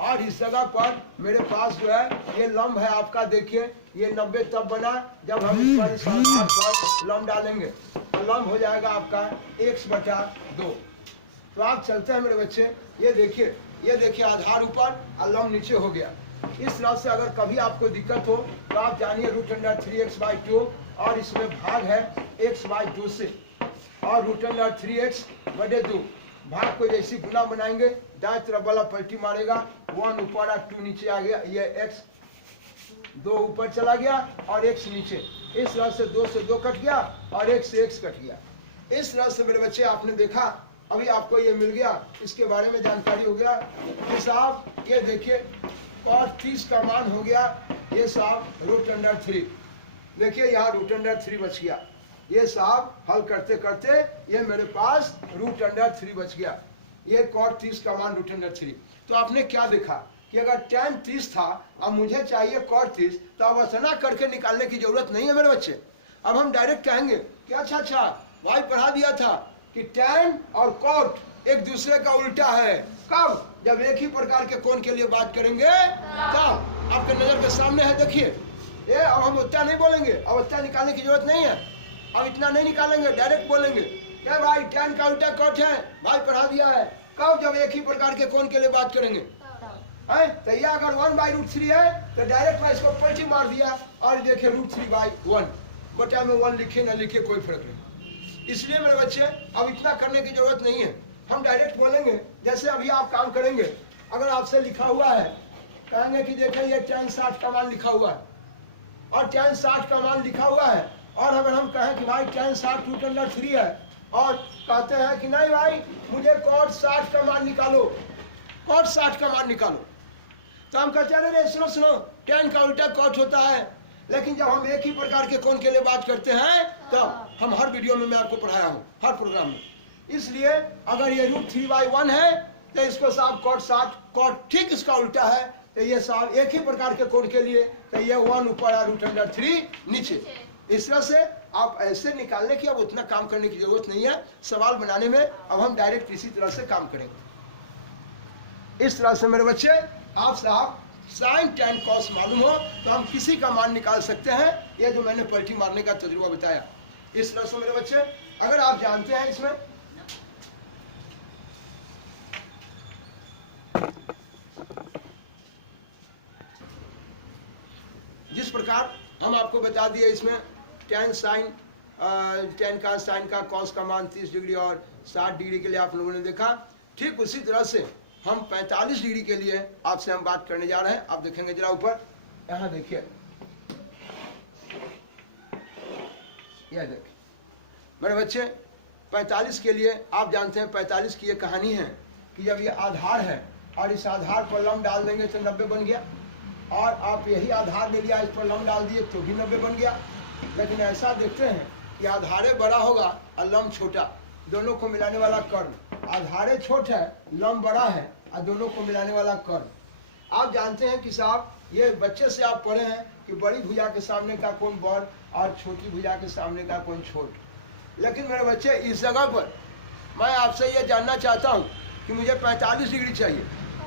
और इस जगह पर मेरे पास जो है ये लंब है आपका। देखिए ये 90 तब बना जब हम इस पर लंब डालेंगे। और लंब हो जाएगा आपका x/2। तो आप चलते हैं मेरे बच्चे, ये देखिए आधार ऊपर और लंब नीचे हो गया। इस तरह से अगर कभी आपको दिक्कत हो तो आप जानिए √3x/2 और इसमें भाग है x/2 से, और √3x/2 भाग को जैसी गुना बनाएंगे, दाएं तरफ वाला पलटी मारेगा, 1 ऊपर और 2 नीचे आ गया, ये x 2 ऊपर चला गया और x नीचे। इस तरह से 2 से 2 कट गया और 1 से x कट गया। इस तरह से मेरे बच्चे आपने देखा, अभी आपको ये मिल गया, इसके बारे में जानकारी हो गया कि साहब ये देखिए cos 30 का मान हो गया ये साहब √3। देखिए यहाँ √3 बच गया। ये साहब हल करते करते ये मेरे पास √3 बच गया। ये cos 30 का मान √3। तो आपने क्या देखा कि अगर tan 30 था, अब मुझे चाहिए cos 30, तो अब असना करके निकालने की जरूरत नहीं है मेरे बच्चे। अब हम डायरेक्ट कहेंगे कि अच्छा भाई पढ़ा दिया था कि tan और cot एक दूसरे का उल्टा है। कब? जब एक ही प्रकार के कोण के लिए बात करेंगे तब। आपके नजर के सामने है, देखिए ये। अब हम उतना नहीं बोलेंगे, अब उतना निकालने की जरूरत नहीं है, अब इतना नहीं निकालेंगे, डायरेक्ट बोलेंगे क्या भाई tan का उल्टा cot है, भाई पढ़ा दिया है। कब? जब एक ही प्रकार के कोण के लिए बात करेंगे। तो यह अगर 1/√3 है तो डायरेक्ट मैं इसको पलटी मार दिया और देखिए √3/1 बटा में 1 लिखे ना लिखे कोई फर्क नहीं। इसलिए मेरे बच्चे अब इतना करने की जरूरत नहीं है, हम डायरेक्ट बोलेंगे। जैसे अभी आप काम करेंगे, अगर आपसे लिखा हुआ है, कहेंगे कि देखिए ये tan 60 का मान लिखा हुआ है और tan 60 का मान लिखा हुआ है, और अगर हम कहें कि भाई tan 60 √3 है और कहते हैं कि नहीं भाई मुझे cot 60 का मान निकालो, cot 60 का मान निकालो, तो हम कहते हैं अरे सुनो tan का उल्टा cot होता है। लेकिन जब हम एक ही प्रकार के कोण के लिए बात करते हैं तो हम हर वीडियो में मैं आपको पढ़ाया हूँ, हर प्रोग्राम में। इसलिए अगर ये √3/1 है तो इसको साहब cot 60, cot ठीक इसका उल्टा है, तो ये साहब एक ही प्रकार के कोण के लिए तो ये 1 ऊपर और √3 नीचे। इस तरह से आप ऐसे निकालने की अब उतना काम करने की जरूरत नहीं है सवाल बनाने में। अब हम डायरेक्ट इसी तरह से काम करेंगे। इस तरह से मेरे बच्चे आप साहब sin tan cos मालूम हो तो हम किसी का मान निकाल सकते हैं। ये जो मैंने पलटी मारने का तजुर्बा बताया, इस तरह से मेरे बच्चे अगर आप जानते हैं इसमें जिस प्रकार हम आपको बता दिए, इसमें tan का sin का cos का मान 30 डिग्री और 60 डिग्री के लिए आप लोगों ने देखा। ठीक उसी तरह से हम 45 डिग्री के लिए आपसे हम बात करने जा रहे हैं। आप देखेंगे जरा ऊपर, यहाँ देखिए, यह देखिए मेरे बच्चे 45 के लिए आप जानते हैं 45 की ये कहानी है कि जब ये आधार है और इस आधार पर लंब डाल देंगे तो 90 बन गया, और आप यही आधार ले लिया इस पर लंब डाल दिए तो भी 90 बन गया। लेकिन ऐसा देखते हैं कि आधारे बड़ा होगा और लंब छोटा, दोनों को मिलाने वाला कर्ण। आधारे छोटा है, लंब बड़ा है, और दोनों को मिलाने वाला कर्ण। आप जानते हैं कि साहब ये बच्चे से आप पढ़े हैं कि बड़ी भुजा के सामने का कोण बड़ और छोटी भुजा के सामने का कोण छोट। लेकिन मेरे बच्चे इस जगह पर मैं आपसे ये जानना चाहता हूँ कि मुझे 45 डिग्री चाहिए,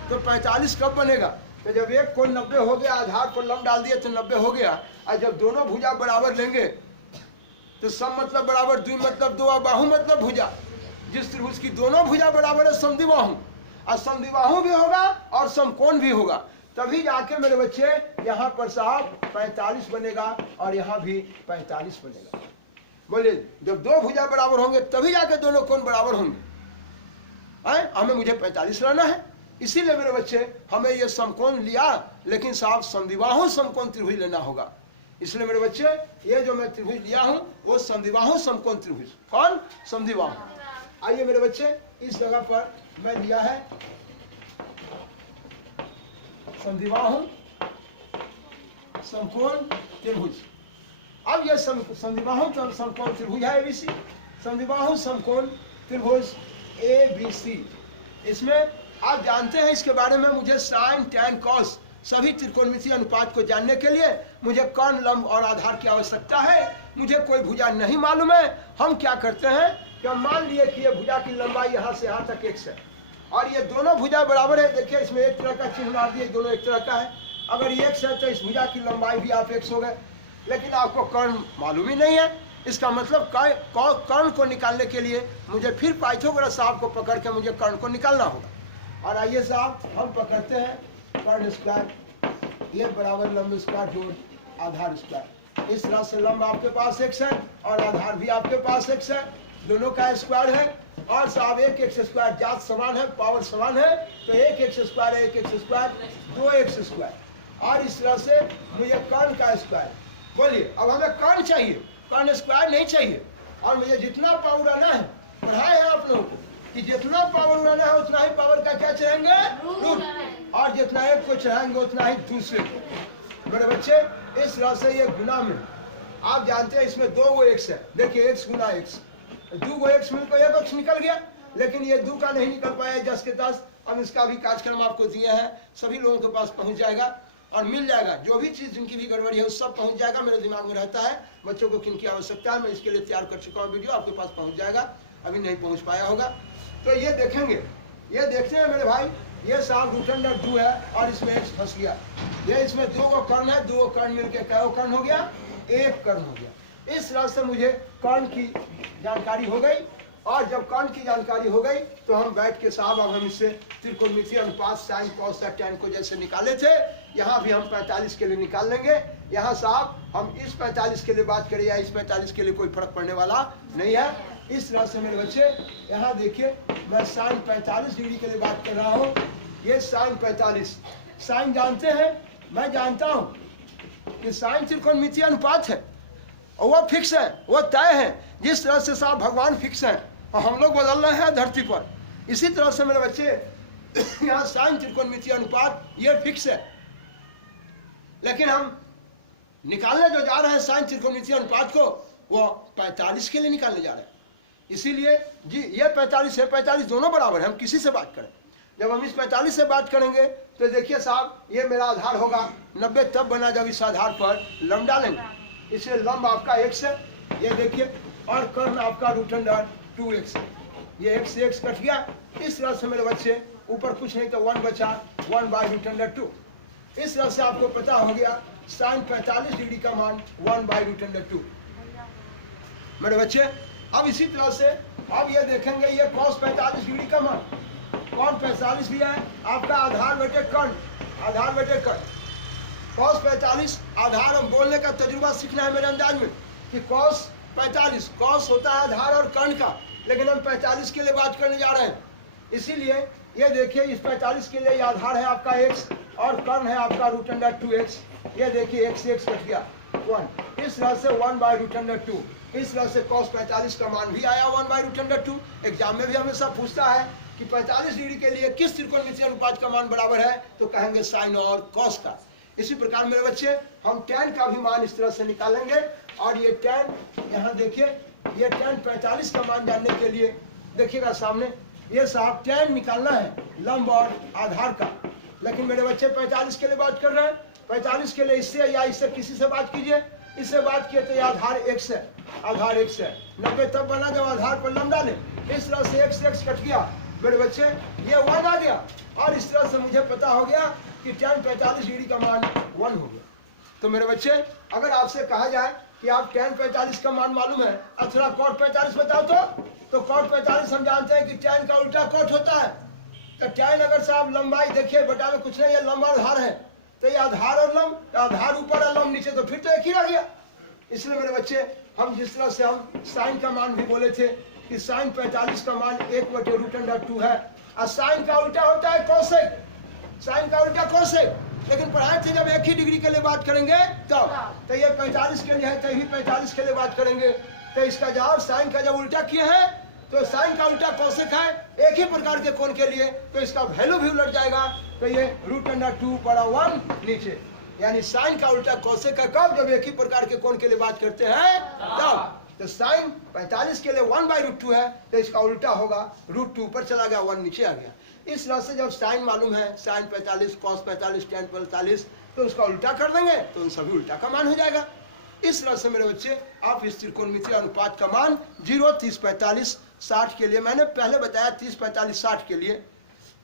तो 45 कब बनेगा? तो जब एक कोण 90 हो गया, आधार पर लंब डाल दिया तो 90 हो गया, और जब दोनों भुजा बराबर लेंगे तो सम मतलब बराबर, द्वि मतलब दो, और बाहु मतलब भुजा। जिस त्रिभुज की दोनों भुजा बराबर है समद्विबाहु, और समद्विबाहु भी होगा और समकोण भी होगा, तभी जाके मेरे बच्चे यहाँ पर साहब 45 बनेगा और यहाँ भी 45 बनेगा। बोले जब दो भुजा बराबर होंगे तभी जाके दोनों कोण बराबर होंगे। हमें मुझे 45 लाना है, इसीलिए मेरे बच्चे हमें ये समकोण लिया, लेकिन साहब समद्विबाहु समकोण त्रिभुज लेना होगा। इसलिए मेरे बच्चे ये जो मैं त्रिभुज लिया हूँ वो समद्विबाहु समकोण त्रिभुज। कौन? समद्विबाहु। आइए मेरे बच्चे इस जगह पर मैं लिया है समद्विबाहु समकोण त्रिभुज। अब ये समद्विबाहु समकोण त्रिभुज है एबीसी, समद्विबाहु समकोण त्रिभुज एबीसी। इसमें आप जानते हैं इसके बारे में, मुझे साइन टैन कॉस सभी त्रिकोणमितीय अनुपात को जानने के लिए मुझे कर्ण, लंब और आधार की आवश्यकता है। मुझे कोई भुजा नहीं मालूम है। हम क्या करते हैं कि हम मान लिए कि ये भुजा की लंबाई यहाँ से यहाँ तक x है और ये दोनों भुजा बराबर है। देखिए इसमें एक तरह का चिन्ह मार दिए, दोनों एक तरह का है। अगर ये x है तो इस भुजा की लंबाई भी आप x हो गए, लेकिन आपको कर्ण मालूम ही नहीं है। इसका मतलब कर्ण को निकालने के लिए मुझे फिर पाइथागोरस साहब को पकड़ के मुझे कर्ण को निकालना होगा। और आइए साहब हम पकड़ते हैं कर्ण स्क्वायर, ये बराबर लंब स्क्वायर जोड़ आधार स्क्वायर। इस तरह से लंब आपके पास x है और आधार भी आपके पास x है, दोनों का स्क्वायर है। और साहब एक एक्स स्क्वायर जात समान है, पावर समान है, तो एक एक्स स्क्वायर एक एक्स स्क्वायर 2x स्क्वायर। और इस तरह से मुझे कर्ण का स्क्वायर, बोलिए अब हमें कर्ण चाहिए, कर्ण स्क्वायर नहीं चाहिए। और मुझे जितना पावर उड़ाना है, पढ़ाए हैं आप लोगों को कि जितना पावर उड़ाना है उतना ही पावर का क्या चढ़ाएंगे, रूट। और जितना एक को चढ़ाएंगे उतना ही दूसरे को। मेरे बच्चे इस तरह से ये गुना में आप जानते हैं इसमें 2 गो एक्स है, देखिए x गुना x, 2 गो एक्स मिलकर 1 एक्स निकल गया, लेकिन ये 2 का नहीं निकल पाया 10 के 10। हम इसका भी कार्यक्रम आपको दिए हैं, सभी लोगों के पास पहुंच जाएगा और मिल जाएगा। जो भी चीज़ जिनकी भी गड़बड़ी है उस सब पहुंच जाएगा, मेरे दिमाग में रहता है बच्चों को किन की आवश्यकता है, मैं इसके लिए तैयार कर चुका हूँ वीडियो, आपके पास पहुंच जाएगा, अभी नहीं पहुंच पाया होगा। तो ये देखेंगे, ये देखते हैं मेरे भाई, ये साहब √2 है और इसमें x फंस गया। ये इसमें 2 गो कर्ण है, 2 गो कर्ण मिलकर क्या कर्ण हो गया, 1 कर्ण हो गया। इस तरह से मुझे कर्ण की जानकारी हो गई। और जब कर्ण की जानकारी हो गई तो हम बैठ के साहब अब हम इससे त्रिकोणमितीय अनुपात साइन कॉस टैन को जैसे निकाले थे, यहाँ भी हम 45 के लिए निकाल लेंगे। यहाँ साहब हम इस 45 के लिए बात करें या इस 45 के लिए कोई फर्क पड़ने वाला नहीं है। इस तरह से मेरे बच्चे यहाँ देखिए, मैं साइन 45 डिग्री के लिए बात कर रहा हूँ। ये साइन 45, साइन जानते हैं, मैं जानता हूँ कि साइन त्रिकोणमितीय अनुपात है और वह फिक्स है, वह तय है। जिस तरह से साहब भगवान फिक्स है और हम लोग बदल रहे हैं धरती पर, इसी तरह से मेरे बच्चे यहाँ साइन त्रिकोणमितीय अनुपात ये फिक्स है। लेकिन हम निकालने जो जा रहे हैं साइन त्रिकोणमितीय अनुपात को, वो 45 के लिए निकालने जा रहे हैं। इसीलिए जी ये 45 है, 45 दोनों बराबर है, हम किसी से बात करें। जब हम इस 45 से बात करेंगे तो देखिए साहब ये मेरा आधार होगा 90, तब बना जब इस आधार पर लंब डालेंगे। इसलिए लंब आपका x है, ये देखिए, और कर्ण आपका √2x है। ये x से x कट गया। इस तरह से मेरे बच्चे ऊपर कुछ नहीं तो 1 बचा, 1/√2। इस तरह से आपको पता हो गया साइन 45 डिग्री का मान 1/√2। मेरे बच्चे अब इसी तरह से अब ये देखेंगे ये cos 45 डिग्री का मान, कौन 45 भी है आपका आधार बटे कर्ण, आधार बटे कर्ण। cos 45 आधार, हम बोलने का तजुर्बा सीखना है मेरे अंदाज में कि cos 45, cos होता है आधार और कर्ण का, लेकिन हम 45 के लिए बात करने जा रहे हैं। इसीलिए ये देखिए इस 45 के लिए आधार है आपका x और कर्ण है आपका √2x। ये देखिए x से x कट गया 1, इस तरह से 1/√2। इस तरह से cos 45 का मान भी आया 1/√2। एग्जाम में भी हमेशा पूछता है कि 45 डिग्री के लिए किस त्रिकोणमितीय अनुपात का मान बराबर है, तो कहेंगे साइन और cos का। इसी प्रकार मेरे बच्चे हम tan का भी मान इस तरह से निकालेंगे। और ये tan, यहाँ देखिए ये tan 45 का मान जानने के लिए देखिएगा सामने, ये साहब tan निकालना है लंब और आधार का, लेकिन मेरे बच्चे 45 के लिए बात कर रहे हैं। 45 के लिए इससे या इससे किसी से बात कीजिए, इससे बात किए तो ये आधार x है, आधार x है। 90 तब बना जब आधार पर लंब डाले। इस तरह से x कट गया मेरे बच्चे, ये 1 आ गया। और इस तरह से मुझे पता हो गया कि tan 45 डिग्री का मान 1 हो गया। तो मेरे बच्चे अगर आपसे कहा जाए कि आप tan 45 का मान मालूम है, अथवा cot 45 बताओ तो cot 45 हम जानते हैं कि tan का उल्टा cot होता है। तो tan अगर साहब लंबाई देखिए बटा में कुछ नहीं, ये लंबा आधार है, तो ये आधार और लंब, आधार ऊपर और लंब नीचे, तो फिर तो एक ही रह गया। इसलिए मेरे बच्चे हम जिस तरह से हम साइन का मान भी बोले थे कि साइन 45 का मान 1/√2 है, और साइन का उल्टा होता है कोसेक, साइन का उल्टा कोसेक। लेकिन पढ़ाए थे जब एक ही डिग्री के लिए बात करेंगे तो ये 45 के लिए है, तो ये 45 के लिए बात करेंगे। तो इसका जवाब साइन का जब उल्टा किए हैं तो साइन का उल्टा कोसेक है एक ही प्रकार के कोण के लिए, तो इसका वैल्यू भी उलट जाएगा। तो ये √2/1 नीचे, यानी साइन का उल्टा कोसेक है कब, जब एक ही प्रकार के कोण के लिए बात करते हैं तब। तो साइन 45 के लिए 1/√2 है, तो इसका उल्टा होगा √2 ऊपर चला गया, 1 नीचे आ गया। इस तरह से जब साइन मालूम है, साइन 45, cos 45, tan 45, तो उसका उल्टा कर देंगे तो उन सभी उल्टा का मान हो जाएगा। इस तरह से मेरे बच्चे आप इस त्रिकोणमितीय अनुपात का मान 0, 30, 45, 60 के लिए, मैंने पहले बताया 30, 45, 60 के लिए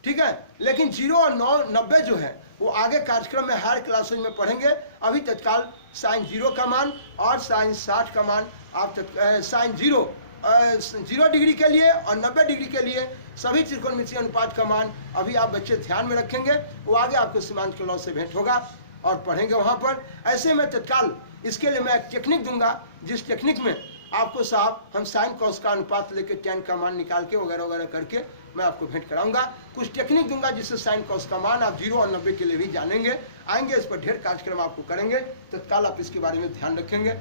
ठीक है। लेकिन 0 और 90 जो है वो आगे कार्यक्रम में हायर क्लासेज में पढ़ेंगे। अभी तत्काल साइन 0 का मान और साइन 60 का मान आप साइन 0 डिग्री के लिए और 90 डिग्री के लिए सभी त्रिकोणमितीय अनुपात का मान अभी आप बच्चे ध्यान में रखेंगे। वो आगे आपको सीमांत के लॉ से भेंट होगा और पढ़ेंगे वहाँ पर। ऐसे में तत्काल इसके लिए मैं एक टेक्निक दूंगा, जिस टेक्निक में आपको साहब हम साइन कॉस का अनुपात लेके tan का मान निकाल के वगैरह वगैरह करके मैं आपको भेंट कराऊंगा। कुछ टेक्निक दूंगा जिससे साइन कॉस का मान आप 0 और 90 के लिए भी जानेंगे। आएंगे इस पर ढेर कार्यक्रम आपको करेंगे, तत्काल आप इसके बारे में ध्यान रखेंगे।